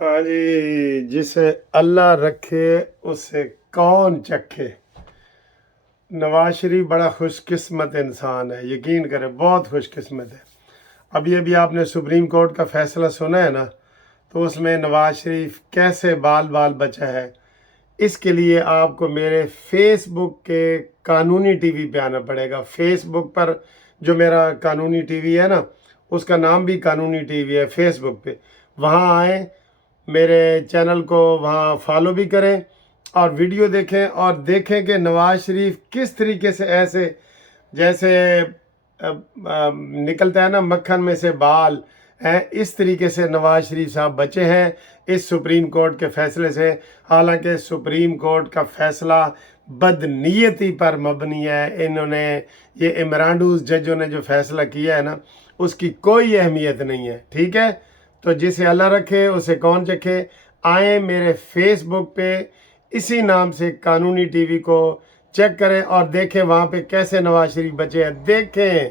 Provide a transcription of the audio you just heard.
ہاں جی، جسے اللہ رکھے اسے کون چکھے۔ نواز شریف بڑا خوش قسمت انسان ہے، یقین کریں بہت خوش قسمت ہے۔ ابھی آپ نے سپریم کورٹ کا فیصلہ سنا ہے نا، تو اس میں نواز شریف کیسے بال بال بچا ہے۔ اس کے لیے آپ کو میرے فیس بک کے قانونی ٹی وی پہ آنا پڑے گا۔ فیس بک پر جو میرا قانونی ٹی وی ہے نا، اس کا نام بھی قانونی ٹی وی ہے، فیس بک پہ وہاں آئیں، میرے چینل کو وہاں فالو بھی کریں اور ویڈیو دیکھیں، اور دیکھیں کہ نواز شریف کس طریقے سے ایسے جیسے نکلتا ہے نا مکھن میں سے بال ہیں، اس طریقے سے نواز شریف صاحب بچے ہیں اس سپریم کورٹ کے فیصلے سے۔ حالانکہ سپریم کورٹ کا فیصلہ بدنیتی پر مبنی ہے، انہوں نے یہ عمرانڈوز ججوں نے جو فیصلہ کیا ہے نا، اس کی کوئی اہمیت نہیں ہے، ٹھیک ہے۔ تو جسے اللہ رکھے اسے کون چکھے۔ آئیں میرے فیس بک پہ اسی نام سے قانونی ٹی وی کو چیک کریں اور دیکھیں وہاں پہ کیسے نواز شریف بچے ہیں، دیکھیں۔